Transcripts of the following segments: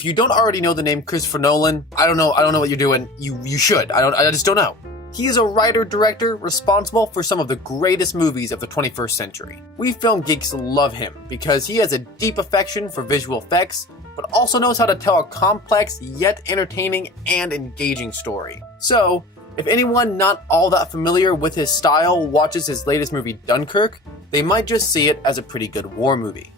if you don't already know the name Christopher Nolan, I don't know what you're doing. You should. I just don't know. He is a writer-director responsible for some of the greatest movies of the 21st century. We film geeks love him because he has a deep affection for visual effects, but also knows how to tell a complex yet entertaining and engaging story. So, if anyone not all that familiar with his style watches his latest movie Dunkirk, they might just see it as a pretty good war movie.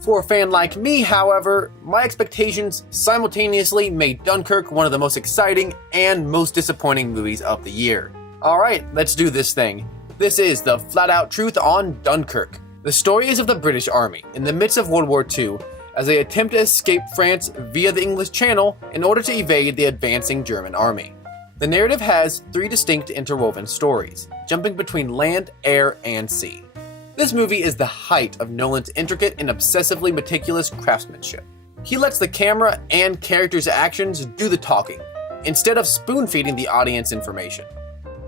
For a fan like me, however, my expectations simultaneously made Dunkirk one of the most exciting and most disappointing movies of the year. Alright, let's do this thing. This is the flat-out truth on Dunkirk. The story is of the British Army in the midst of World War II as they attempt to escape France via the English Channel in order to evade the advancing German army. The narrative has 3 distinct interwoven stories, jumping between land, air, and sea. This movie is the height of Nolan's intricate and obsessively meticulous craftsmanship. He lets the camera and characters' actions do the talking, instead of spoon-feeding the audience information.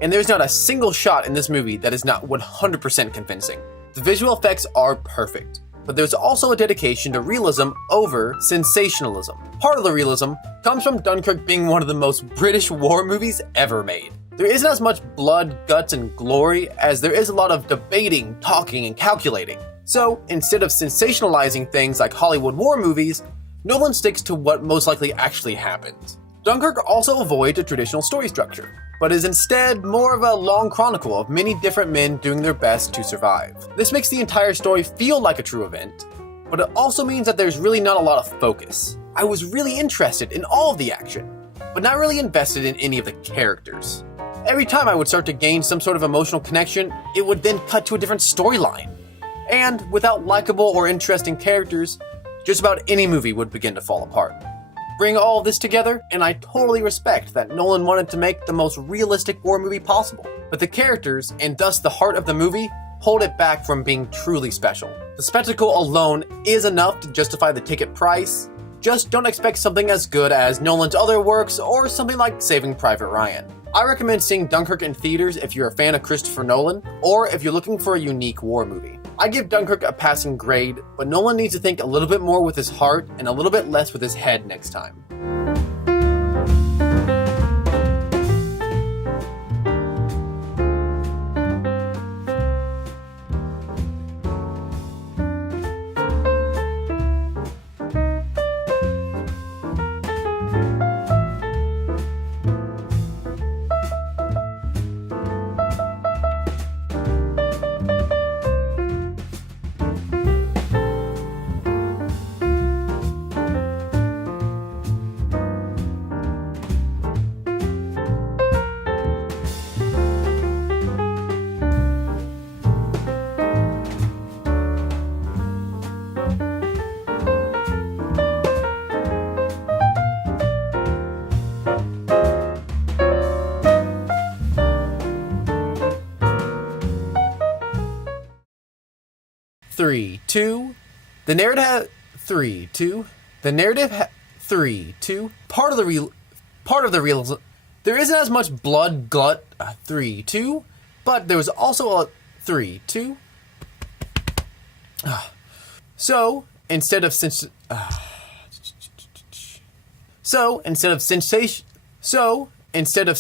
And there's not a single shot in this movie that is not 100% convincing. The visual effects are perfect, but there's also a dedication to realism over sensationalism. Part of the realism comes from Dunkirk being one of the most British war movies ever made. There isn't as much blood, guts, and glory as there is a lot of debating, talking, and calculating. So, instead of sensationalizing things like Hollywood war movies, Nolan sticks to what most likely actually happens. Dunkirk also avoids a traditional story structure, but is instead more of a long chronicle of many different men doing their best to survive. This makes the entire story feel like a true event, but it also means that there's really not a lot of focus. I was really interested in all of the action, but not really invested in any of the characters. Every time I would start to gain some sort of emotional connection, it would then cut to a different storyline. And without likable or interesting characters, just about any movie would begin to fall apart. Bring all of this together, and I totally respect that Nolan wanted to make the most realistic war movie possible. But the characters, and thus the heart of the movie, hold it back from being truly special. The spectacle alone is enough to justify the ticket price. Just don't expect something as good as Nolan's other works or something like Saving Private Ryan. I recommend seeing Dunkirk in theaters if you're a fan of Christopher Nolan, or if you're looking for a unique war movie. I give Dunkirk a passing grade, but Nolan needs to think a little bit more with his heart and a little bit less with his head next time. Three, two. The narrative has 3, 2. The narrative 3, 2. Part of the realism. There isn't as much blood, glut. 3, 2. But there was also a 3, 2. So instead of sensation. So instead of